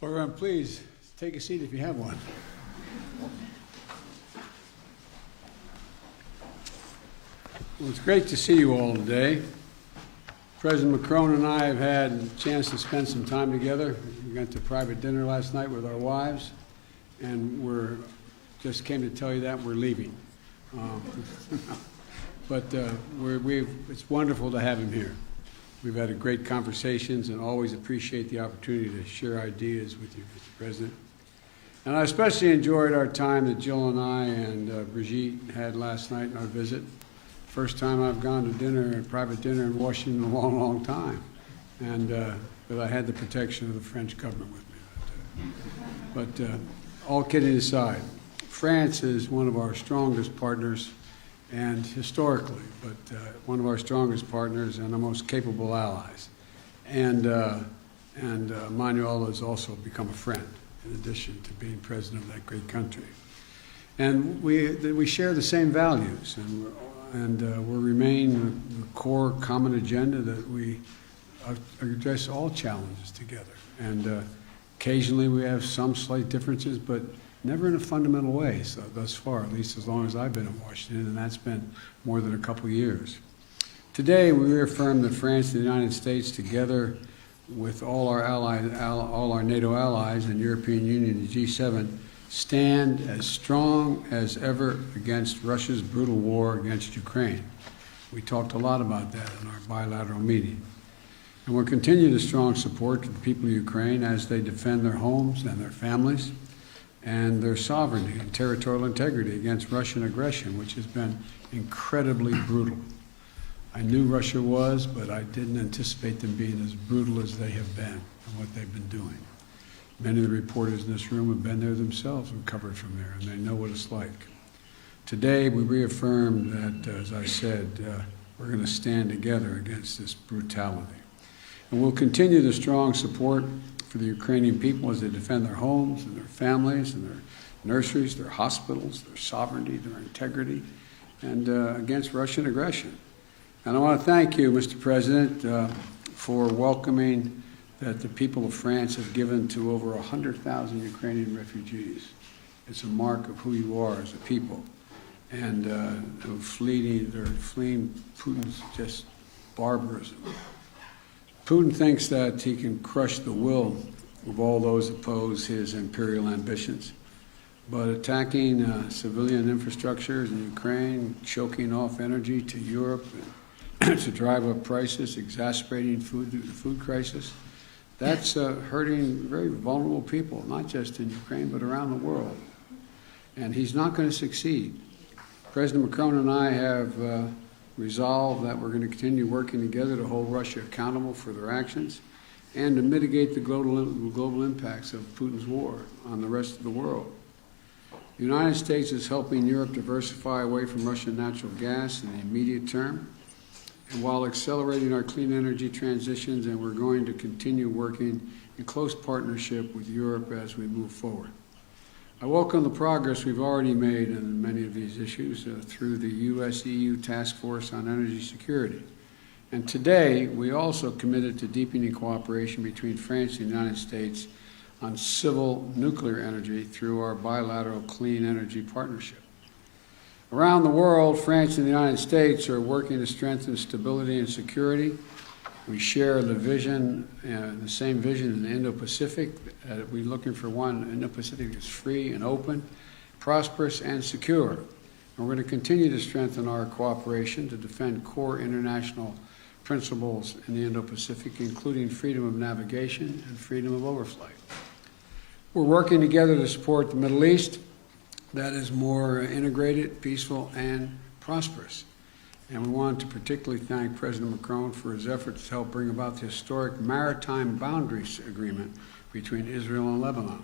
Program, please take a seat if you have one. Well, it's great to see you all today. President Macron and I have had a chance to spend some time together. We went to private dinner last night with our wives, and just came to tell you that we're leaving. But it's wonderful to have him here. We've had great conversations and always appreciate the opportunity to share ideas with you, Mr. President. And I especially enjoyed our time that Jill and I and Brigitte had last night in our visit. First time I've gone to dinner, a private dinner in Washington in a long, long time. And but I had the protection of the French government with me. But all kidding aside, France is one of our strongest partners, and historically, but one of our strongest partners and our most capable allies. And Emmanuel has also become a friend, in addition to being president of that great country. And we share the same values, and we remain the core common agenda that we address all challenges together. And occasionally we have some slight differences, but never in a fundamental way, so thus far, at least as long as I've been in Washington, and that's been more than a couple of years. Today, we reaffirm that France and the United States, together with all our allies, all our NATO allies and European Union and G7, stand as strong as ever against Russia's brutal war against Ukraine. We talked a lot about that in our bilateral meeting. And we'll continue the strong support to the people of Ukraine as they defend their homes and their families, and their sovereignty and territorial integrity against Russian aggression, which has been incredibly brutal. I knew Russia was, but I didn't anticipate them being as brutal as they have been and what they've been doing. Many of the reporters in this room have been there themselves and covered from there, and they know what it's like. Today, we reaffirm that, as I said, we're going to stand together against this brutality. And we'll continue the strong support for the Ukrainian people as they defend their homes and their families and their nurseries, their hospitals, their sovereignty, their integrity, and against Russian aggression. And I want to thank you, Mr. President, for welcoming that the people of France have given to over 100,000 Ukrainian refugees. It's a mark of who you are as a people. And they're fleeing Putin's just barbarism. Putin thinks that he can crush the will of all those who oppose his imperial ambitions. But attacking civilian infrastructures in Ukraine, choking off energy to Europe, and to drive up prices, exacerbating the food crisis, that's hurting very vulnerable people, not just in Ukraine, but around the world. And he's not going to succeed. President Macron and I have resolved that we're going to continue working together to hold Russia accountable for their actions and to mitigate the global impacts of Putin's war on the rest of the world. The United States is helping Europe diversify away from Russian natural gas in the immediate term, and while accelerating our clean energy transitions, and we're going to continue working in close partnership with Europe as we move forward. I welcome the progress we've already made in many of these issues through the US-EU Task Force on Energy Security. And today, we also committed to deepening cooperation between France and the United States on civil nuclear energy through our bilateral clean energy partnership. Around the world, France and the United States are working to strengthen stability and security. We share the vision, the same vision in the Indo-Pacific. We're looking for one Indo-Pacific that's free and open, prosperous and secure. And we're going to continue to strengthen our cooperation to defend core international principles in the Indo-Pacific, including freedom of navigation and freedom of overflight. We're working together to support the Middle East that is more integrated, peaceful, and prosperous. And we want to particularly thank President Macron for his efforts to help bring about the historic maritime boundaries agreement between Israel and Lebanon.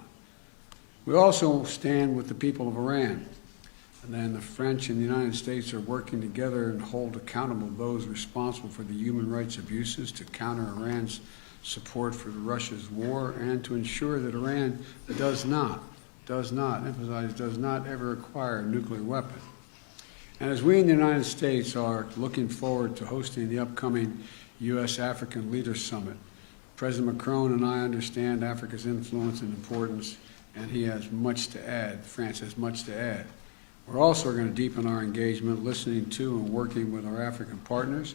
We also stand with the people of Iran. And then the French and the United States are working together and hold accountable those responsible for the human rights abuses to counter Iran's support for Russia's war and to ensure that Iran does not ever acquire a nuclear weapon. And as we in the United States are looking forward to hosting the upcoming U.S.-African Leaders Summit, President Macron and I understand Africa's influence and importance, and he has much to add. France has much to add. We're also going to deepen our engagement, listening to and working with our African partners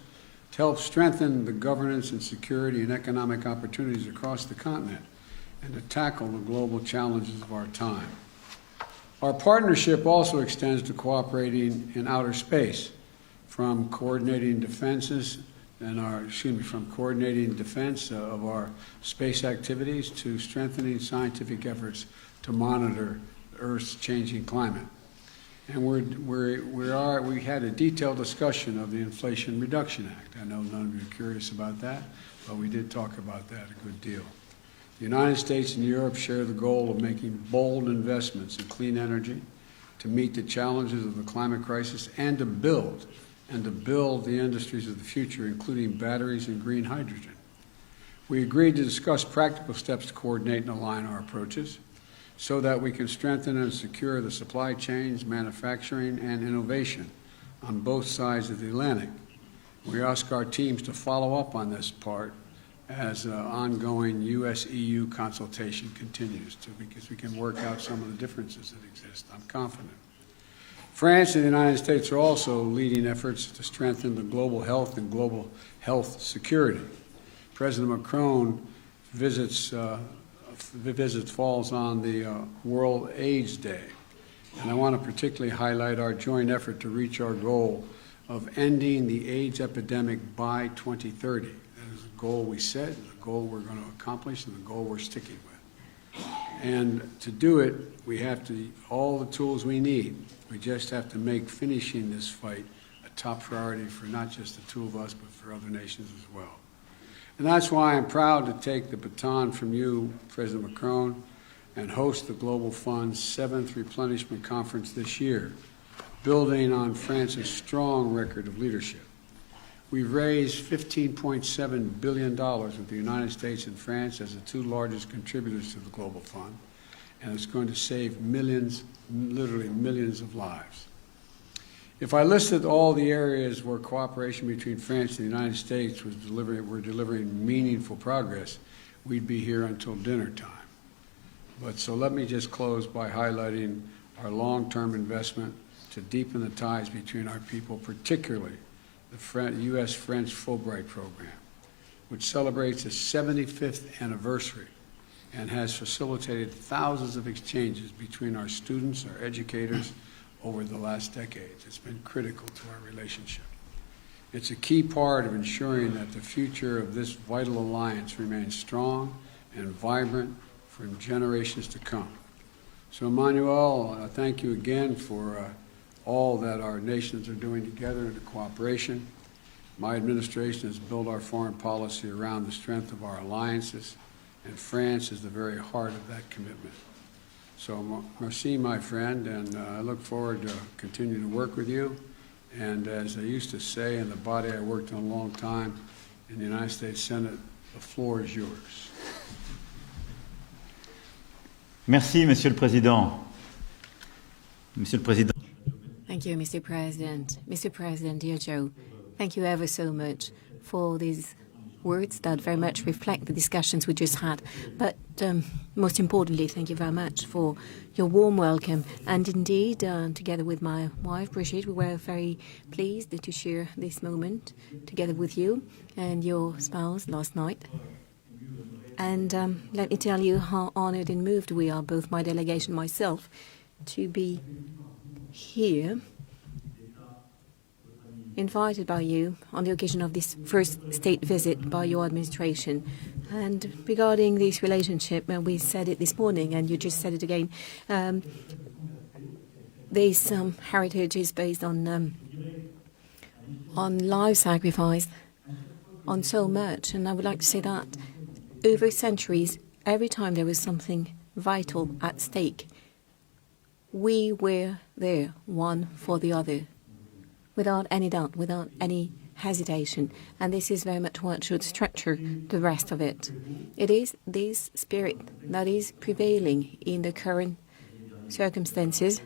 to help strengthen the governance and security and economic opportunities across the continent and to tackle the global challenges of our time. Our partnership also extends to cooperating in outer space, from coordinating defenses from coordinating defense of our space activities to strengthening scientific efforts to monitor Earth's changing climate. And we had a detailed discussion of the Inflation Reduction Act. I know none of you are curious about that, but we did talk about that a good deal. The United States and Europe share the goal of making bold investments in clean energy to meet the challenges of the climate crisis and to build the industries of the future, including batteries and green hydrogen. We agreed to discuss practical steps to coordinate and align our approaches so that we can strengthen and secure the supply chains, manufacturing, and innovation on both sides of the Atlantic. We ask our teams to follow up on this part as ongoing U.S.-EU consultation continues, because we can work out some of the differences that exist. I'm confident. France and the United States are also leading efforts to strengthen the global health and global health security. President Macron visits falls on the World AIDS Day, and I want to particularly highlight our joint effort to reach our goal of ending the AIDS epidemic by 2030. That is a goal we set, a goal we're going to accomplish, and a goal we're sticking with. And to do it, we have all the tools we need. We just have to make finishing this fight a top priority for not just the two of us, but for other nations as well. And that's why I'm proud to take the baton from you, President Macron, and host the Global Fund's 7th Replenishment Conference this year, building on France's strong record of leadership. We've raised $15.7 billion with the United States and France as the two largest contributors to the Global Fund, and it's going to save millions, literally millions of lives. If I listed all the areas where cooperation between France and the United States were delivering meaningful progress, we'd be here until dinner time. But so let me just close by highlighting our long-term investment to deepen the ties between our people, particularly the U.S.-French Fulbright program, which celebrates its 75th anniversary and has facilitated thousands of exchanges between our students, our educators, over the last decades. It's been critical to our relationship. It's a key part of ensuring that the future of this vital alliance remains strong and vibrant for generations to come. So, Emmanuel, thank you again for all that our nations are doing together in cooperation. My administration has built our foreign policy around the strength of our alliances, and France is the very heart of that commitment. So, merci, my friend, and I look forward to continuing to work with you. And as I used to say in the body I worked in a long time in the United States Senate, the floor is yours. Merci, Monsieur le Président. Monsieur le Président. Thank you, Mr. President. Mr. President, dear Joe, thank you ever so much for these words that very much reflect the discussions we just had. But most importantly, thank you very much for your warm welcome. And indeed, together with my wife, Brigitte, we were very pleased to share this moment together with you and your spouse last night. And let me tell you how honored and moved we are, both my delegation and myself, to be here, invited by you on the occasion of this first state visit by your administration. And regarding this relationship, we said it this morning, and you just said it again, this heritage is based on life sacrifice, on so much. And I would like to say that over centuries, every time there was something vital at stake, we were there, one for the other, without any doubt, without any hesitation. And this is very much what should structure the rest of it. It is this spirit that is prevailing in the current circumstances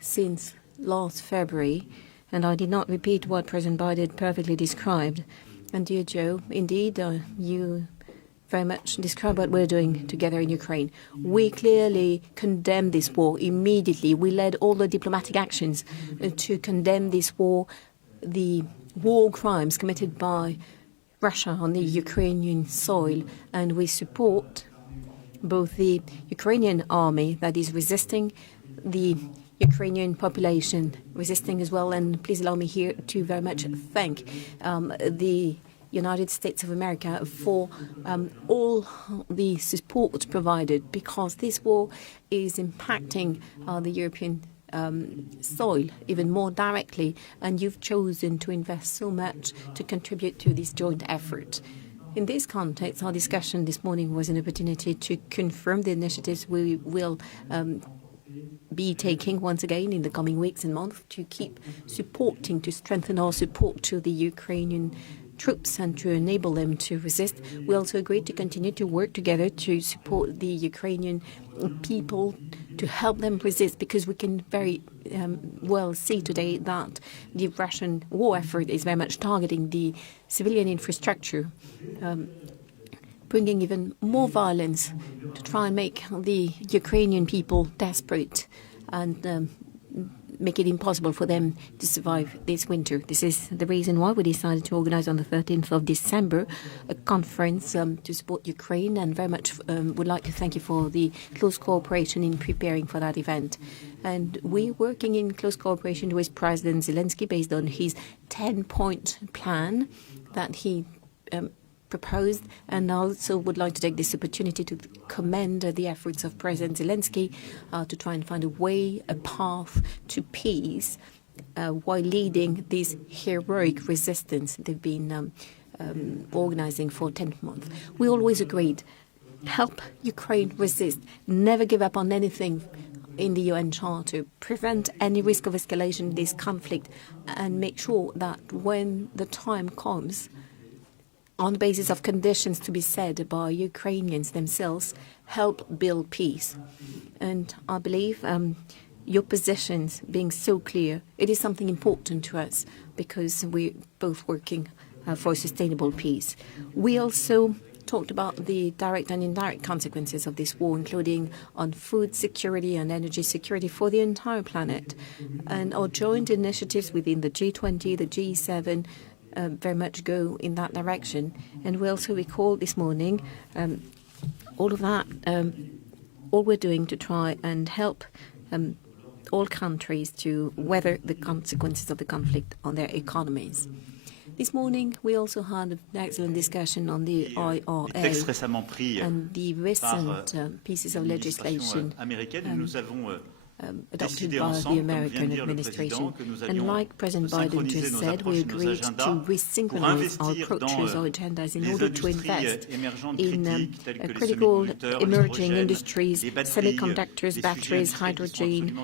since last February. And I did not repeat what President Biden perfectly described. And dear Joe, indeed, you very much describe what we're doing together in Ukraine. We clearly condemn this war immediately. We led all the diplomatic actions to condemn this war, the war crimes committed by Russia on the Ukrainian soil, and we support both the Ukrainian army that is resisting, the Ukrainian population resisting as well. And please allow me here to very much thank the United States of America for all the support provided, because this war is impacting the European soil even more directly, and you've chosen to invest so much to contribute to this joint effort. In this context, our discussion this morning was an opportunity to confirm the initiatives we will be taking once again in the coming weeks and months to keep supporting, to strengthen our support to the Ukrainian troops and to enable them to resist. We also agreed to continue to work together to support the Ukrainian people, to help them resist, because we can very well see today that the Russian war effort is very much targeting the civilian infrastructure, bringing even more violence to try and make the Ukrainian people desperate and make it impossible for them to survive this winter. This is the reason why we decided to organize on the 13th of December a conference to support Ukraine, and very much would like to thank you for the close cooperation in preparing for that event. And we're working in close cooperation with President Zelensky based on his 10-point plan that he proposed, and also would like to take this opportunity to commend the efforts of President Zelensky to try and find a way, a path to peace while leading this heroic resistance they've been organizing for 10 months. We always agreed, help Ukraine resist, never give up on anything in the UN Charter, prevent any risk of escalation in this conflict, and make sure that when the time comes, on the basis of conditions to be set by Ukrainians themselves, help build peace. And I believe your positions being so clear, it is something important to us, because we're both working for sustainable peace. We also talked about the direct and indirect consequences of this war, including on food security and energy security for the entire planet. And our joint initiatives within the G20, the G7, very much go in that direction. And we also recall this morning all of that, all we're doing to try and help all countries to weather the consequences of the conflict on their economies. This morning, we also had an excellent discussion on the IRA and the recent pieces of legislation adopted by the American administration. And like President Biden just said, we agreed to resynchronize our approaches, our agendas, in order to invest in critical emerging industries, semiconductors, batteries, hydrogen,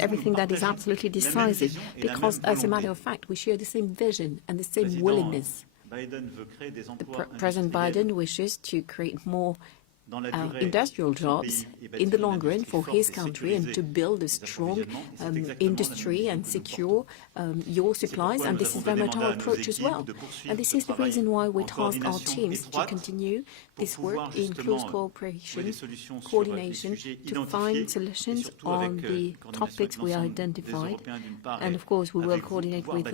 everything that is absolutely decisive, because as a matter of fact, we share the same vision and the same willingness. President Biden wishes to create more industrial jobs in the long run for his country, and to build a strong industry and secure your supplies. And this is very much our approach as well. And this is the reason why we task our teams to continue this work in close cooperation, coordination, to find solutions on the topics we identified. And of course, we will coordinate with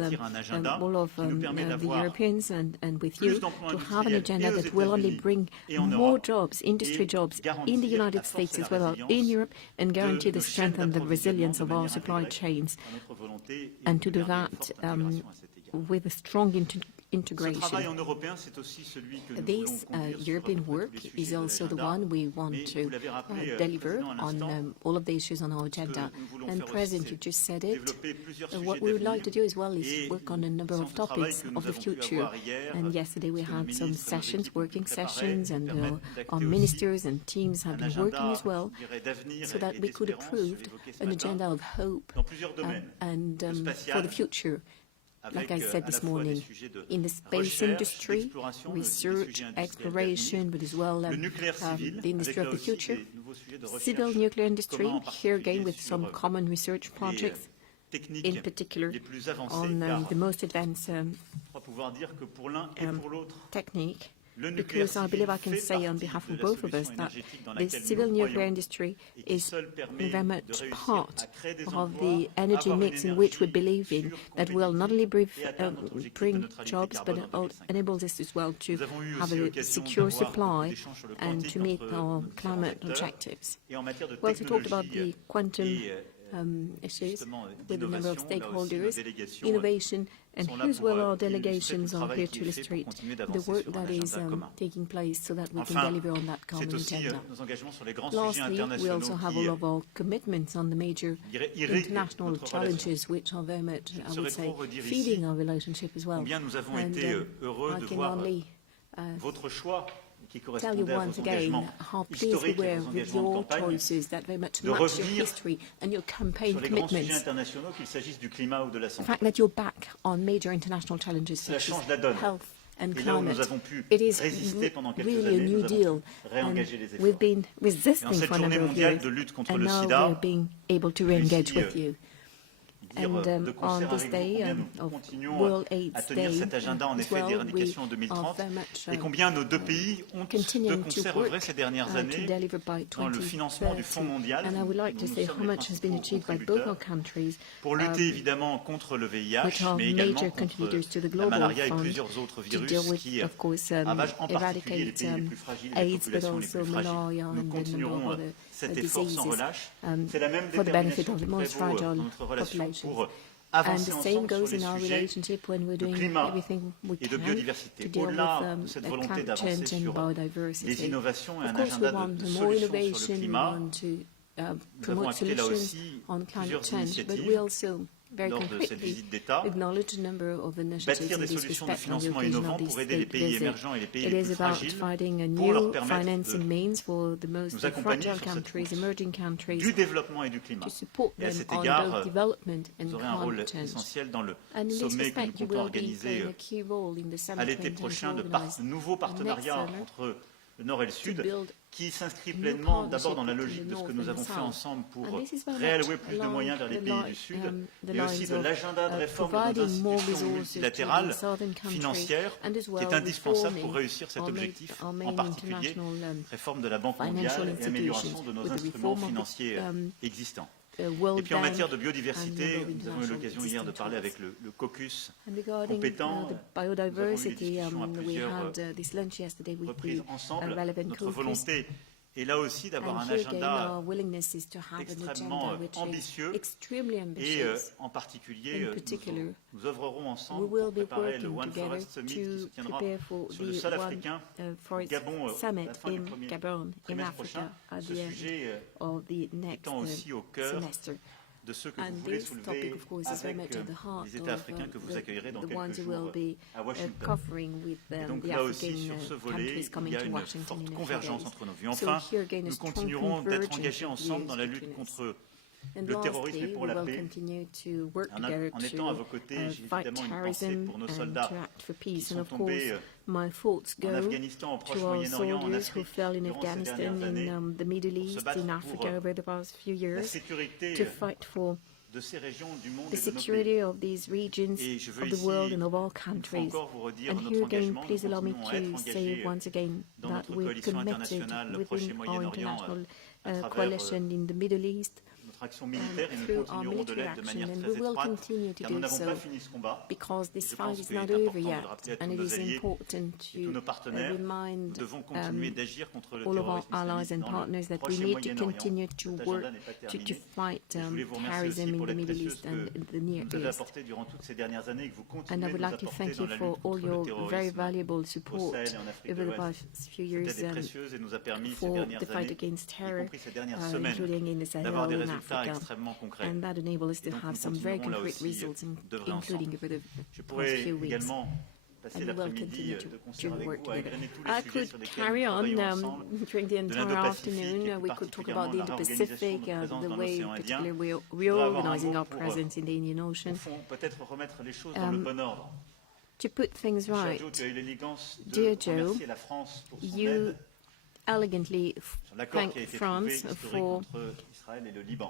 all of the Europeans and with you to have an agenda that will only bring more jobs, industry jobs in the United States as well as in Europe, and guarantee the strength and the resilience of our supply chains. And to do that with a strong integration. This European work is also the one we want to deliver on all of the issues on our agenda. And President, you just said it. What we would like to do as well is work on a number of topics of the future. And yesterday we had some sessions, working sessions, and our ministers and teams have been working as well, so that we could approve an agenda of hope and for the future. Like I said this morning, in the space industry, research, exploration, but as well the industry of the future, civil nuclear industry, here again with some common research projects, in particular on the most advanced technique. because I believe I can say on behalf of both of us that the civil nuclear industry is very much part of the energy mix in which we believe in, that will not only bring jobs, but enables us as well to have a secure supply and to meet our climate objectives. We also talked about the quantum issues with a number of stakeholders, innovation, and here as well our delegations are here to illustrate the work that is taking place so that we can deliver on that common agenda. Lastly, we also have all of our commitments on the major international challenges which are very much, I would say, feeding our relationship as well. And I can only tell you once again how pleased we were with your choices that very much match your history and your campaign commitments. The fact that you're back on major international challenges such as health and climate, it is really a new deal. And we've been resisting for a number of years, and now we're being able to re-engage with you. And on this day of World AIDS Day as well, we are very much continuing to work to deliver by 2030. And I would like to say how much has been achieved by both our countries, which are major contributors to the Global Fund, to deal with, of course, eradicate AIDS, but also malaria and a number of other diseases for the benefit of the most fragile populations. And the same goes in our relationship when we're doing everything we can to deal with climate change and biodiversity. Of course, we want more innovation, we want to promote solutions on climate change, but we also very concretely acknowledge a number of initiatives in this respect on the occasion of this state visit. It is about finding a new financing means for the most fragile countries, emerging countries, to support them on both development and climate change. And in this respect, you will be playing a key role in the summit we intend to organize next summer, le Nord et le Sud, qui s'inscrit pleinement d'abord dans la logique de ce que nous avons fait ensemble pour réallouer plus de moyens vers les pays du Sud, mais aussi de l'agenda de réforme de nos institutions multilatérales financières, qui est indispensable pour réussir cet objectif, en particulier réforme de la Banque mondiale et amélioration de nos instruments financiers existants. Et puis en matière de biodiversité, nous avons eu l'occasion hier de parler avec le caucus compétent. Nous avons eu des discussions à plusieurs reprises ensemble. Notre volonté est là aussi d'avoir un agenda extrêmement ambitieux et en particulier nous œuvrerons ensemble pour préparer le One Forest Summit qui se tiendra sur le sol africain au Gabon la fin du trimestre prochain. Ce sujet étant aussi au cœur de ceux que vous voulez soulever avec les États africains que vous accueillerez dans quelques jours à Washington. Et donc là aussi, sur ce volet, il y a une forte convergence entre nos vues. Enfin, nous continuerons d'être engagés ensemble dans la lutte contre le terrorisme et pour la paix. En étant à vos côtés, j'ai évidemment une pensée pour nos soldats qui sont tombés en Afghanistan, au Proche-Moyen-Orient, en Afrique durant ces dernières années pour se battre pour la sécurité de ces régions du monde et de nos pays. Et je veux ici encore vous redire notre engagement. Nous continuons à être engagés dans notre coalition internationale Proche et Moyen-Orient à travers notre action militaire et nous continuerons de l'être de manière très étroite car nous n'avons pas fini ce combat. Je pense qu'il est important de rappeler à tous nos alliés et tous nos partenaires nous devons continuer d'agir contre le terrorisme islamiste dans le Proche et Moyen-Orient. Cet agenda n'est pas terminé. Je voulais vous remercier aussi pour l'aide précieuse que vous nous avez apportée durant toutes ces dernières années et que vous continuez de nous apporter dans la lutte contre le terrorisme au Sahel et en Afrique de l'Ouest. Cette aide est précieuse et nous a permis ces dernières années, y compris ces dernières semaines, d'avoir des résultats extrêmement concrets. And that enables us to have some very concrete results, including over the past few weeks. And we will continue to work together. I could carry on during the entire afternoon. We could talk about the Indo-Pacific, the way particularly we're reorganizing our presence in the Indian Ocean. To put things right, dear Joe, you elegantly thank France for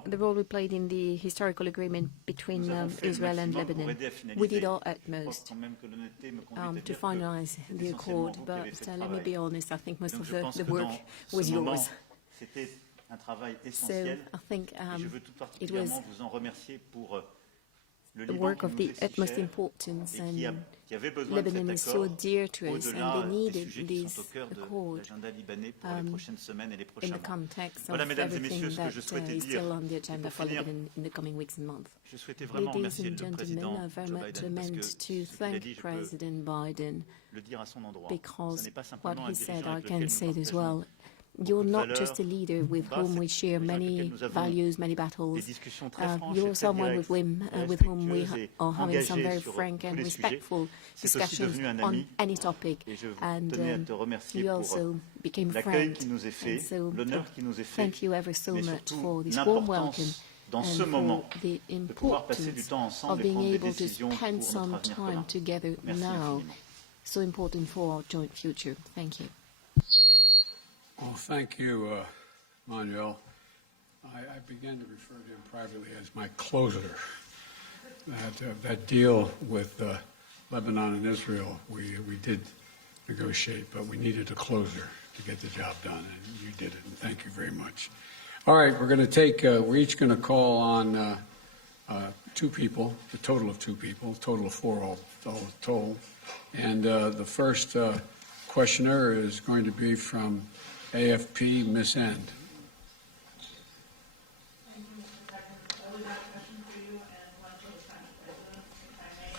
the role we played in the historical agreement between Israel and Lebanon. We did our utmost to finalize the accord, but let me be honest, I think most of the work was yours. So I think it was the work of the utmost importance, and Lebanon is so dear to us, and they needed this accord in the context of everything that is still on the agenda for Lebanon in the coming weeks and months. Ladies and gentlemen, I very much meant to thank President Biden, because what he said, I can say it as well. You're not just a leader with whom we share many values, many battles. You're someone with whom we are having some very frank and respectful discussions on any topic. And you also became a friend. And so thank you ever so much for this warm welcome and for the importance of being able to spend some time together now. So important for our joint future. Thank you. Well, thank you, Emmanuel. I began to refer to him privately as my closer. That deal with Lebanon and Israel, we did negotiate, but we needed a closer to get the job done, and you did it, and thank you very much. All right, we're going to take, we're each going to call on two people, a total of two people, total of four all told. And the first questioner is going to be from AFP, Miss End. Thank you, Mr. President. I would have a question for you and one for the French President, if I may.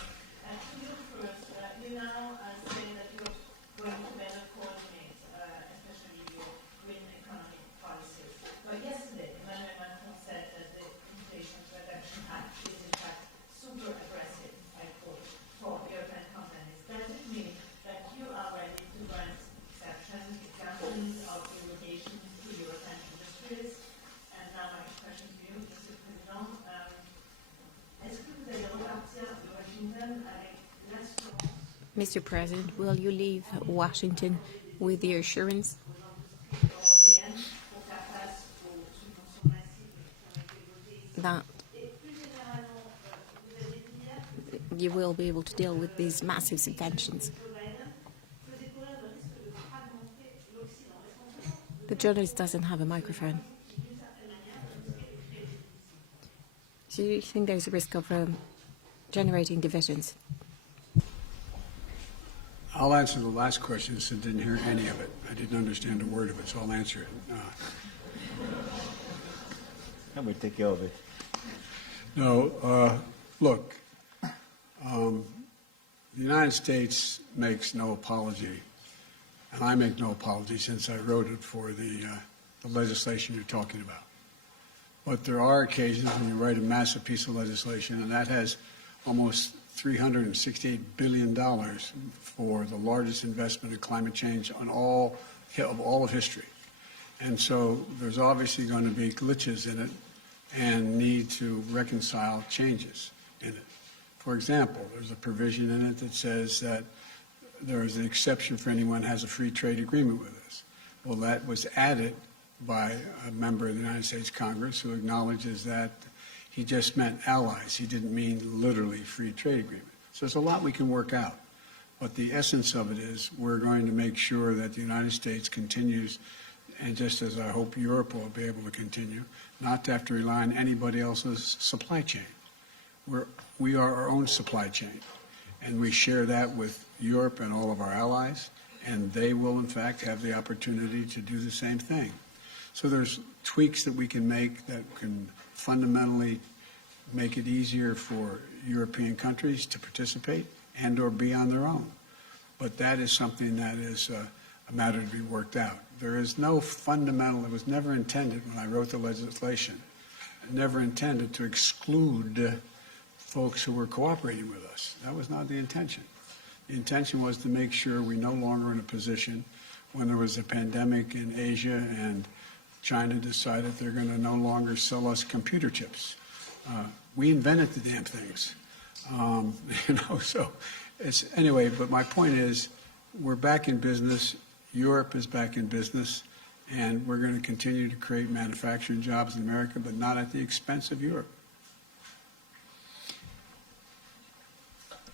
And to you first, you now say that you're going to better coordinate, especially your green economic policies. But yesterday, Emmanuel Macron said that the Inflation Reduction Act is in fact super aggressive, I quote, for European companies. Does it mean that you are ready to grant exemptions of relocation to European industries? And now my question to you, Mr. President, est-ce que vous allez repartir de Washington avec l'assurance? Mr. President, will you leave Washington with the assurance that you will be able to deal with these massive subventions? The journalist doesn't have a microphone. Do you think there's a risk of generating divisions? I'll answer the last question since I didn't hear any of it. I didn't understand a word of it, so I'll answer it. I will take care of it. No, look, the United States makes no apology, and I make no apology since I wrote it for the legislation you're talking about. But there are occasions when you write a massive piece of legislation, and that has almost $368 billion for the largest investment in climate change on all of history. And so there's obviously going to be glitches in it and need to reconcile changes in it. For example, there's a provision in it that says that there is an exception for anyone who has a free trade agreement with us. Well, that was added by a member of the United States Congress who acknowledges that he just meant allies. He didn't mean literally free trade agreement. So there's a lot we can work out. But the essence of it is we're going to make sure that the United States continues, and just as I hope Europe will be able to continue, not to have to rely on anybody else's supply chain. We are our own supply chain, and we share that with Europe and all of our allies, and they will, in fact, have the opportunity to do the same thing. So there's tweaks that we can make that can fundamentally make it easier for European countries to participate and or be on their own. But that is something that is a matter to be worked out. There is no fundamental, it was never intended when I wrote the legislation, never intended to exclude folks who were cooperating with us. That was not the intention. The intention was to make sure we're no longer in a position when there was a pandemic in Asia and China decided they're going to no longer sell us computer chips. We invented the damn things, so it's anyway. But my point is, we're back in business. Europe is back in business, And we're going to continue to create manufacturing jobs in America, but not at the expense of Europe.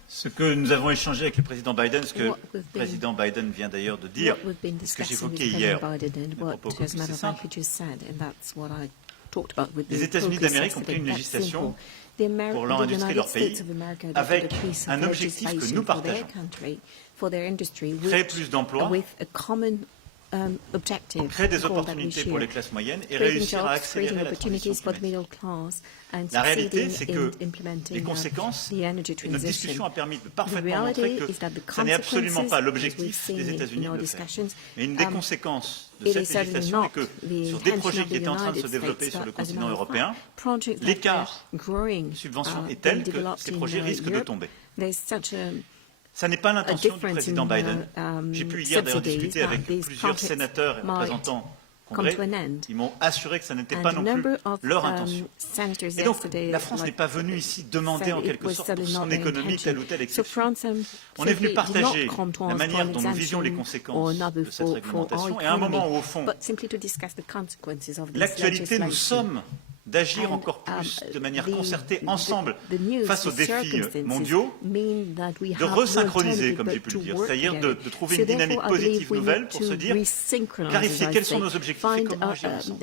Ce que nous avons échangé avec le président Biden, ce que le président Biden vient d'ailleurs de dire, ce que j'évoquais hier, c'est simple. Les États-Unis d'Amérique ont pris une législation pour l'industrie de leur pays avec un objectif que nous partageons. Créer plus d'emplois, créer des opportunités pour les classes moyennes et réussir à accélérer la transition climatique. La réalité, c'est que les conséquences, et notre discussion a permis de parfaitement montrer que ce n'est absolument pas l'objectif des États-Unis de le faire. Mais une des conséquences de cette législation est que sur des projets qui étaient en train de se développer sur le continent européen, l'écart de subvention est tel que ces projets risquent de tomber. Ça n'est pas l'intention du président Biden. J'ai pu hier d'ailleurs discuter avec plusieurs sénateurs et représentants Congrès. Ils m'ont assuré que ça n'était pas non plus leur intention. Et donc, la France n'est pas venue ici demander en quelque sorte pour son économie telle ou telle exception. On est venu partager la manière dont nous visions les conséquences de cette réglementation et à un moment où, au fond, l'actualité nous somme d'agir encore plus de manière concertée ensemble face aux défis mondiaux, de resynchroniser, comme j'ai pu le dire, c'est-à-dire de trouver une dynamique positive nouvelle pour se dire, clarifier quels sont nos objectifs et comment agir ensemble.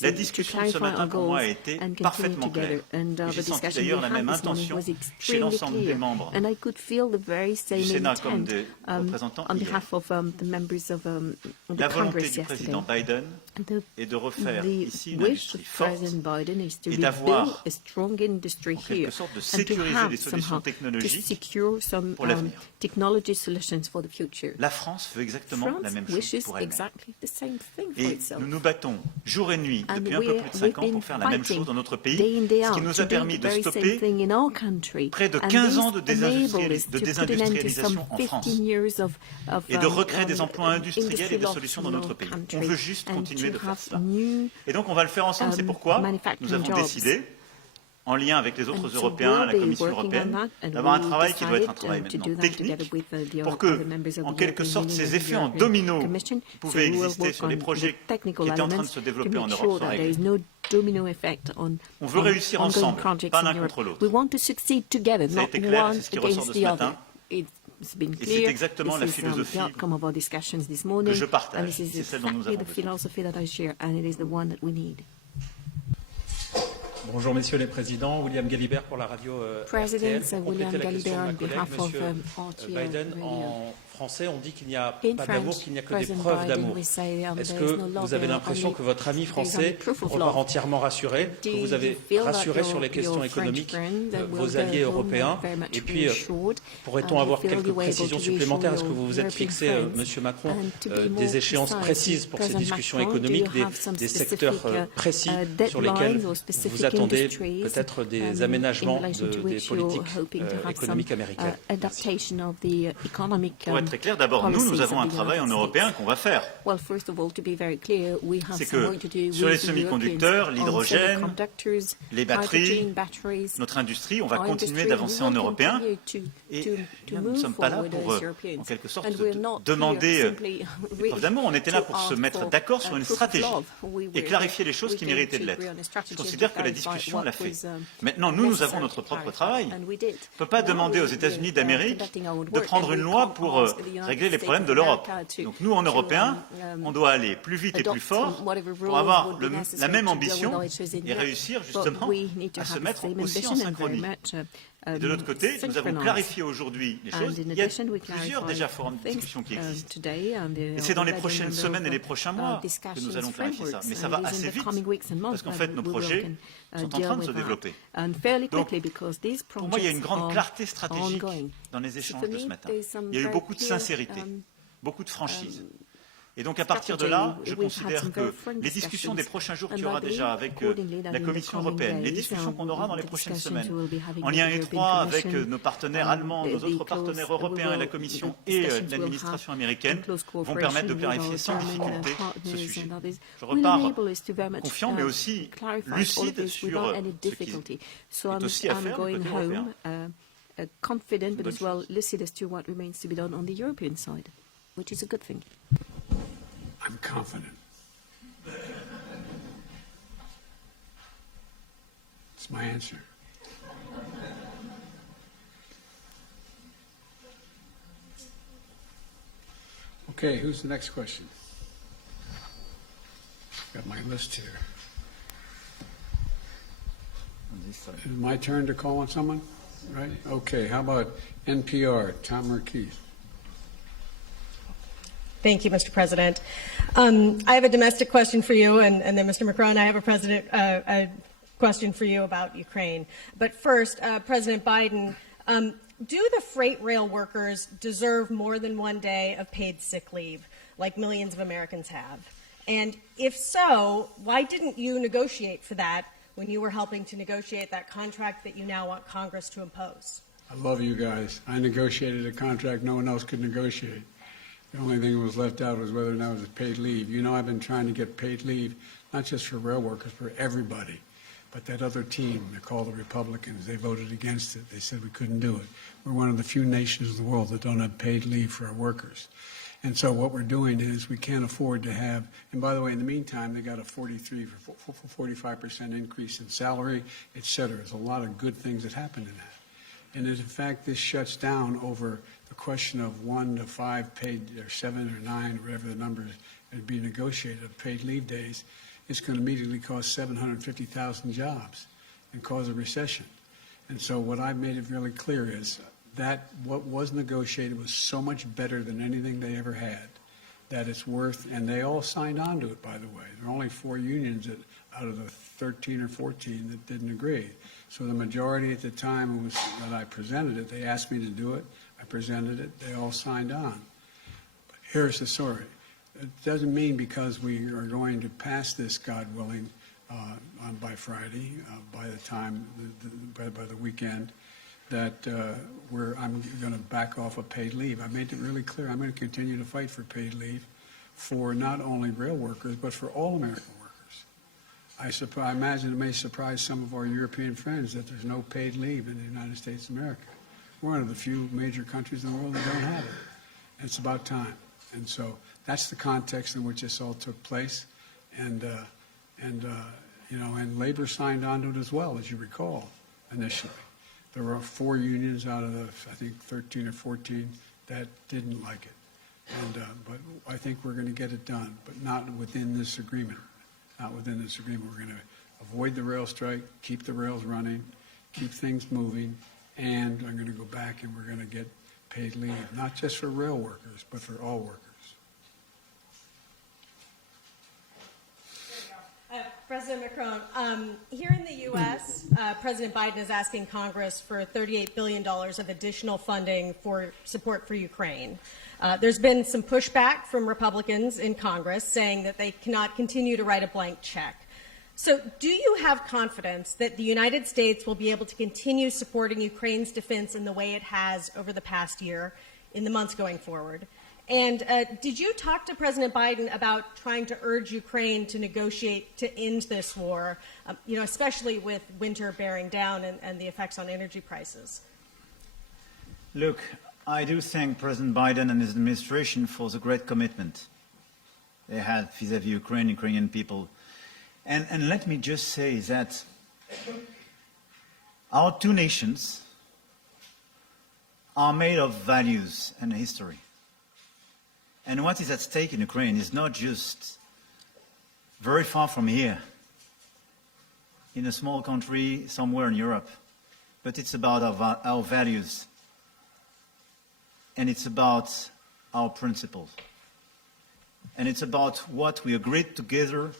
La discussion de ce matin, pour moi, a été parfaitement claire. Et j'ai senti d'ailleurs la même intention chez l'ensemble des membres du Sénat comme des représentants hier. La volonté du président Biden est de refaire ici une industrie forte et d'avoir, en quelque sorte, de sécuriser des solutions technologiques pour l'avenir. La France veut exactement la même chose pour elle-même. Et nous nous battons jour et nuit depuis un peu plus de 5 ans pour faire la même chose dans notre pays, ce qui nous a permis de stopper près de 15 ans de désindustrialisation en France et de recréer des emplois industriels et des solutions dans notre pays. On veut juste continuer de faire cela. Et donc on va le faire ensemble, c'est pourquoi nous avons décidé, en lien avec les autres Européens, la Commission européenne, d'avoir un travail qui doit être un travail maintenant technique pour que, en quelque sorte, ces effets en domino qui pouvaient exister sur les projets qui étaient en train de se développer en Europe soient réglés. On veut réussir ensemble, pas l'un contre l'autre. Ça a été clair, c'est ce qui ressort de ce matin. Et c'est exactement la philosophie que je partage, c'est celle dont nous avons besoin. Bonjour messieurs les présidents, William Galibert pour la radio RTL. Pour compléter la question de ma collègue, monsieur Biden, en français, on dit qu'il n'y a pas d'amour, qu'il n'y a que des preuves d'amour. Est-ce que vous avez l'impression que votre ami français repart entièrement rassuré, que vous avez rassuré sur les questions économiques vos alliés européens? Et puis, pourrait-on avoir quelques précisions supplémentaires? Est-ce que vous vous êtes fixé, monsieur Macron, des échéances précises pour ces discussions économiques, des secteurs précis sur lesquels vous attendez peut-être des aménagements des politiques économiques américaines? Pour être très clair, d'abord, nous avons un travail en européen qu'on va faire. C'est que sur les semi-conducteurs, l'hydrogène, les batteries, notre industrie, on va continuer d'avancer en européen. Et nous ne sommes pas là pour, en quelque sorte, demander des preuves d'amour. On était là pour se mettre d'accord sur une stratégie et clarifier les choses qui méritaient de l'être. Je considère que la discussion l'a fait. Maintenant, nous avons notre propre travail. On ne peut pas demander aux États-Unis d'Amérique de prendre une loi pour régler les problèmes de l'Europe. Donc nous, en Européens, on doit aller plus vite et plus fort pour avoir la même ambition et réussir justement à se mettre aussi en synchronie. Et de l'autre côté, nous avons clarifié aujourd'hui les choses. Il y a plusieurs déjà forums de discussion qui existent. Et c'est dans les prochaines semaines et les prochains mois que nous allons clarifier ça. Mais ça va assez vite, parce qu'en fait, nos projets sont en train de se développer. Donc, pour moi, il y a une grande clarté stratégique dans les échanges de ce matin. Il y a eu beaucoup de sincérité, beaucoup de franchise. Et donc, à partir de là, je considère que les discussions des prochains jours qu'il y aura déjà avec la Commission européenne, les discussions qu'on aura dans les prochaines semaines, en lien étroit avec nos partenaires allemands, nos autres partenaires européens et la Commission et l'administration américaine, vont permettre de clarifier sans difficulté ce sujet. Je repars confiant, mais aussi lucide sur ce qui est aussi à faire du côté européen. Confident, but as well lucid as to what remains to be done on the European side, which is a good thing. I'm confident. That's my answer. Okay, who's the next question? Got my list here. On this side. Is it my turn to call on someone? Right? Okay, how about NPR, Tom Marquis? Thank you, Mr. President. I have a domestic question for you, and then, Mr. Macron, I have a question for you about Ukraine. But first, President Biden, do the freight rail workers deserve more than 1 day of paid sick leave, like millions of Americans have? And if so, why didn't you negotiate for that when you were helping to negotiate that contract that you now want Congress to impose? I love you guys. I negotiated a contract no one else could negotiate. The only thing that was left out was whether or not it was paid leave. You know, I've been trying to get paid leave, not just for rail workers, for everybody. But that other team, they're called the Republicans, they voted against it. They said we couldn't do it. We're one of the few nations in the world that don't have paid leave for our workers. And so what we're doing is we can't afford to have, and by the way, in the meantime, they got a 45% increase in salary, et cetera. There's a lot of good things that happened in that. And in fact, this shuts down over the question of 1 to 5 paid, or 7 or 9, or whatever the numbers would be negotiated of paid leave days. It's going to immediately cost 750,000 jobs and cause a recession. And so what I've made it really clear is that what was negotiated was so much better than anything they ever had, that it's worth, and they all signed on to it, by the way. There are only 4 unions out of the 13 or 14 that didn't agree. So the majority at the time was that I presented it. They asked me to do it. I presented it. They all signed on. But here's the story. It doesn't mean because we are going to pass this, God willing, by Friday, by the time, by the weekend, that I'm going to back off of paid leave. I made it really clear. I'm going to continue to fight for paid leave for not only rail workers, but for all American workers. I imagine it may surprise some of our European friends that there's no paid leave in the United States of America. We're one of the few major countries in the world that don't have it. And it's about time. And so that's the context in which this all took place. And labor signed on to it as well, as you recall, initially. There were 4 unions out of the, I think, 13 or 14 that didn't like it. But I think we're going to get it done, but not within this agreement. Not within this agreement. We're going to avoid the rail strike, keep the rails running, keep things moving, and I'm going to go back and we're going to get paid leave, not just for rail workers, but for all workers. President Macron, here in the U.S., President Biden is asking Congress for $38 billion of additional funding for support for Ukraine. There's been some pushback from Republicans in Congress saying that they cannot continue to write a blank check. So do you have confidence that the United States will be able to continue supporting Ukraine's defense in the way it has over the past year, in the months going forward? And did you talk to President Biden about trying to urge Ukraine to negotiate to end this war, especially with winter bearing down and the effects on energy prices? Look, I do thank President Biden and his administration for the great commitment they had vis-à-vis Ukrainian people. And let me just say that our 2 nations are made of values and history. And what is at stake in Ukraine is not just very far from here, in a small country somewhere in Europe, but it's about our values, and it's about our principles, and it's about what we agreed together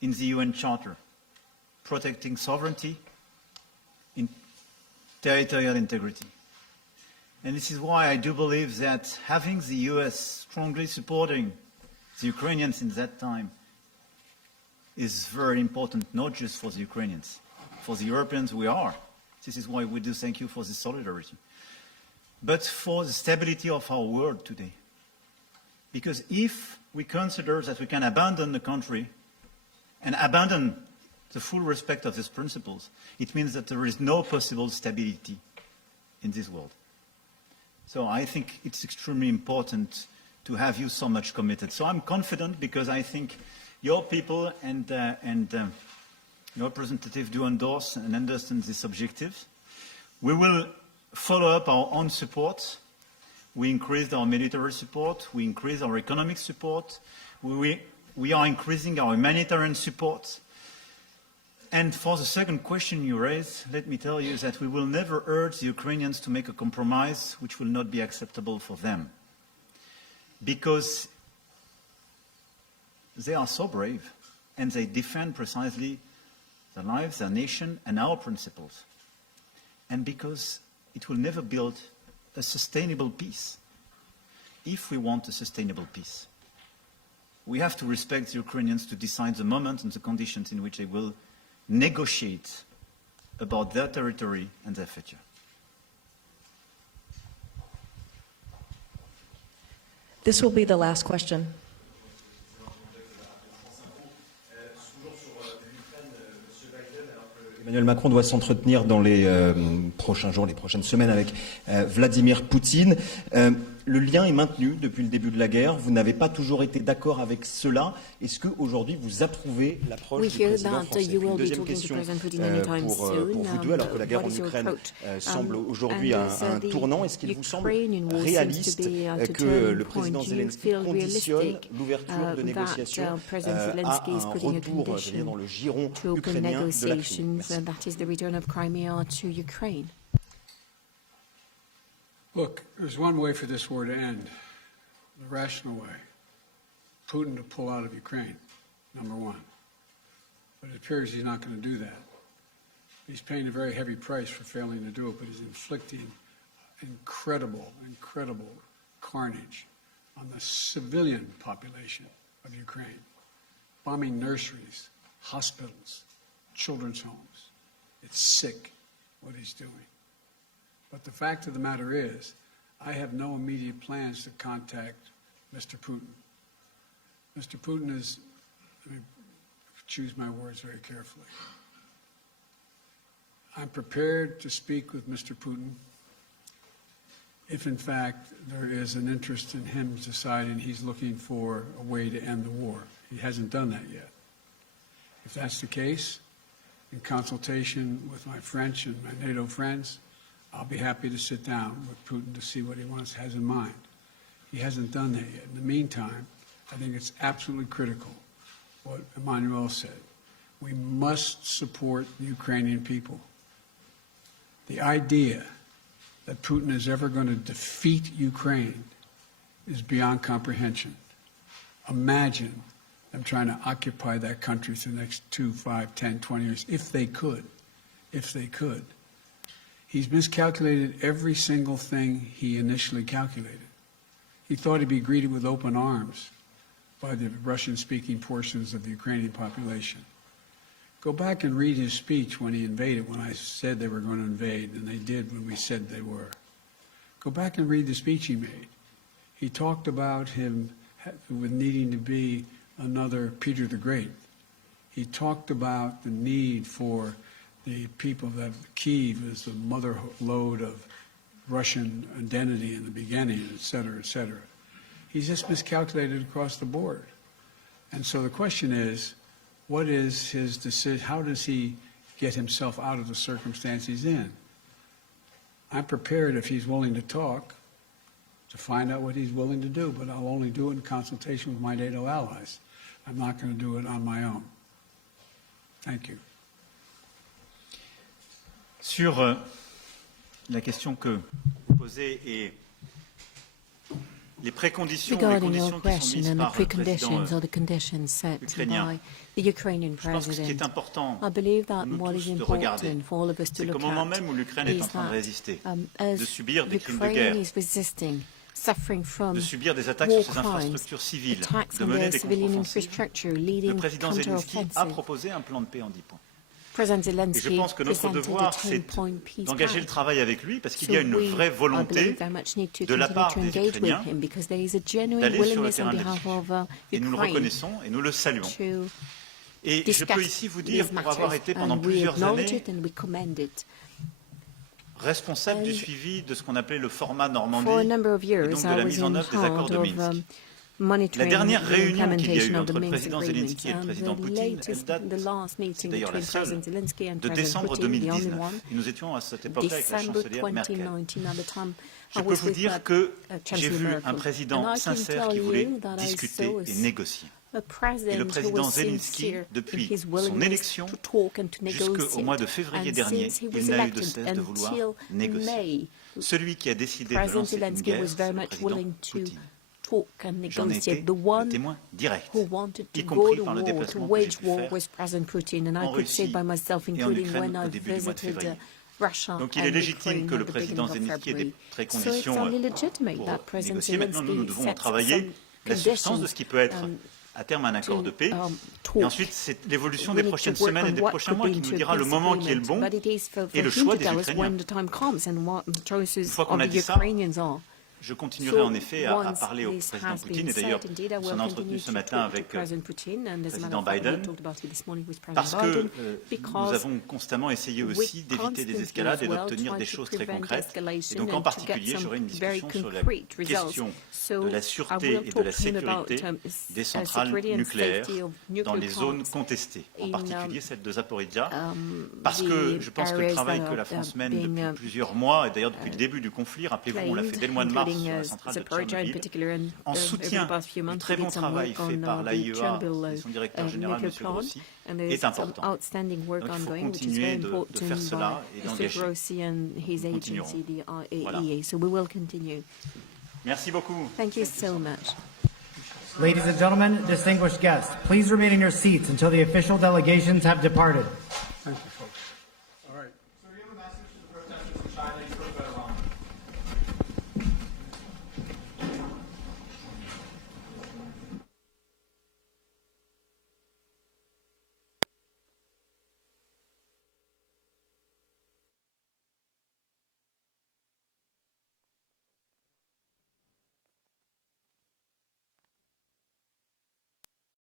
in the UN Charter, protecting sovereignty, in territorial integrity. And this is why I do believe that having the US strongly supporting the Ukrainians in that time is very important, not just for the Ukrainians. For the Europeans, we are. This is why we do thank you for this solidarity. But for the stability of our world today. Because if we consider that we can abandon the country and abandon the full respect of these principles, it means that there is no possible stability in this world. So I think it's extremely important to have you so much committed. So I'm confident because I think your people and your representative do endorse and understand this objective. We will follow up our own support. We increased our military support. We increased our economic support. We are increasing our humanitarian support. And for the second question you raised, let me tell you that we will never urge the Ukrainians to make a compromise which will not be acceptable for them. Because they are so brave and they defend precisely their lives, their nation, and our principles. And because it will never build a sustainable peace. If we want a sustainable peace, we have to respect the Ukrainians to decide the moment and the conditions in which they will negotiate about their territory and their future. This will be the last question. Emmanuel Macron doit s'entretenir dans les prochains jours, les prochaines semaines avec Vladimir Poutine. Le lien est maintenu depuis le début de la guerre. Vous n'avez pas toujours été d'accord avec cela. Est-ce qu'aujourd'hui vous approuvez l'approche du président français? Une deuxième question pour vous deux, alors que la guerre en Ukraine semble aujourd'hui un tournant. Est-ce qu'il vous semble réaliste que le président Zelensky conditionne l'ouverture de négociations à un retour dans le giron ukrainien de la Crimée? Look, there's one way for this war to end, the rational way. Putin to pull out of Ukraine, number one. But it appears he's not going to do that. He's paying a very heavy price for failing to do it, but he's inflicting incredible carnage on the civilian population of Ukraine, bombing nurseries, hospitals, children's homes. It's sick what he's doing. But the fact of the matter is, I have no immediate plans to contact Mr. Putin. Mr. Putin is, let me choose my words very carefully. I'm prepared to speak with Mr. Putin if, in fact, there is an interest in him deciding he's looking for a way to end the war. He hasn't done that yet. If that's the case, in consultation with my French and my NATO friends, I'll be happy to sit down with Putin to see what he has in mind. He hasn't done that yet. In the meantime, I think it's absolutely critical what Emmanuel said. We must support the Ukrainian people. The idea that Putin is ever going to defeat Ukraine is beyond comprehension. Imagine them trying to occupy that country for the next 2, 5, 10, 20 years, if they could. He's miscalculated every single thing he initially calculated. He thought he'd be greeted with open arms by the Russian-speaking portions of the Ukrainian population. Go back and read his speech when he invaded, when I said they were going to invade, and they did when we said they were. Go back and read the speech he made. He talked about him with needing to be another Peter the Great. He talked about the need for the people that Kyiv is the mother lode of Russian identity in the beginning, et cetera, et cetera. He's just miscalculated across the board. And so the question is, what is his decision? How does he get himself out of the circumstance he's in? I'm prepared, if he's willing to talk, to find out what he's willing to do, but I'll only do it in consultation with my NATO allies. I'm not going to do it on my own. Thank you. Sur la question que vous posez et les préconditions ou les conditions qui sont mises par le président ukrainien, je pense que ce qui est important pour nous tous de regarder, c'est qu'au moment même où l'Ukraine est en train de résister, de subir des crimes de guerre, de subir des attaques sur ses infrastructures civiles, de mener des contre-offensives, le président Zelensky a proposé un plan de paix en 10 points. Et je pense que notre devoir, c'est d'engager le travail avec lui, parce qu'il y a une vraie volonté de la part des Ukrainiens d'aller sur le terrain de décision. Et nous le reconnaissons et nous le saluons. Et je peux ici vous dire, pour avoir été pendant plusieurs années responsable du suivi de ce qu'on appelait le format Normandie, et donc de la mise en œuvre des accords de Minsk. La dernière réunion qu'il y a eu entre le président Zelensky et le président Poutine, elle date, c'est d'ailleurs la seule, de décembre 2019. Et nous étions à cette époque-là avec la chancelière Merkel. Je peux vous dire que j'ai vu un président sincère qui voulait discuter et négocier. Et le président Zelensky, depuis son élection jusqu'au mois de février dernier, il n'a eu de cesse de vouloir négocier. Celui qui a décidé de lancer une guerre, c'est le président Poutine. J'en étais le témoin direct, y compris par le déplacement que j'ai pu faire en Russie et en Ukraine au début du mois de février. Donc il est légitime que le président Zelensky ait des préconditions pour négocier. Maintenant, nous devons travailler la substance de ce qui peut être à terme un accord de paix. Et ensuite, c'est l'évolution des prochaines semaines et des prochains mois qui nous dira le moment qui est le bon et le choix des Ukrainiens. Une fois qu'on a dit ça, je continuerai en effet à parler au président Poutine, et d'ailleurs, on s'en a entretenu ce matin avec le président Biden, parce que nous avons constamment essayé aussi d'éviter des escalades et d'obtenir des choses très concrètes. Et donc, en particulier, j'aurai une discussion sur la question de la sûreté et de la sécurité des centrales nucléaires dans les zones contestées, en particulier celle de Zaporizhzhia, parce que je pense que le travail que la France mène depuis plusieurs mois, et d'ailleurs depuis le début du conflit, rappelez-vous, on l'a fait dès le mois de mars, sur la centrale de Tchernobyl, en soutien du très bon travail fait par l'AIEA et son directeur général, M. Grossi, est important. Donc il faut continuer de faire cela et d'engager. Nous continuerons. Voilà. Merci beaucoup. Thank you so much. Ladies and gentlemen, distinguished guests, please remain in your seats until the official delegations have departed.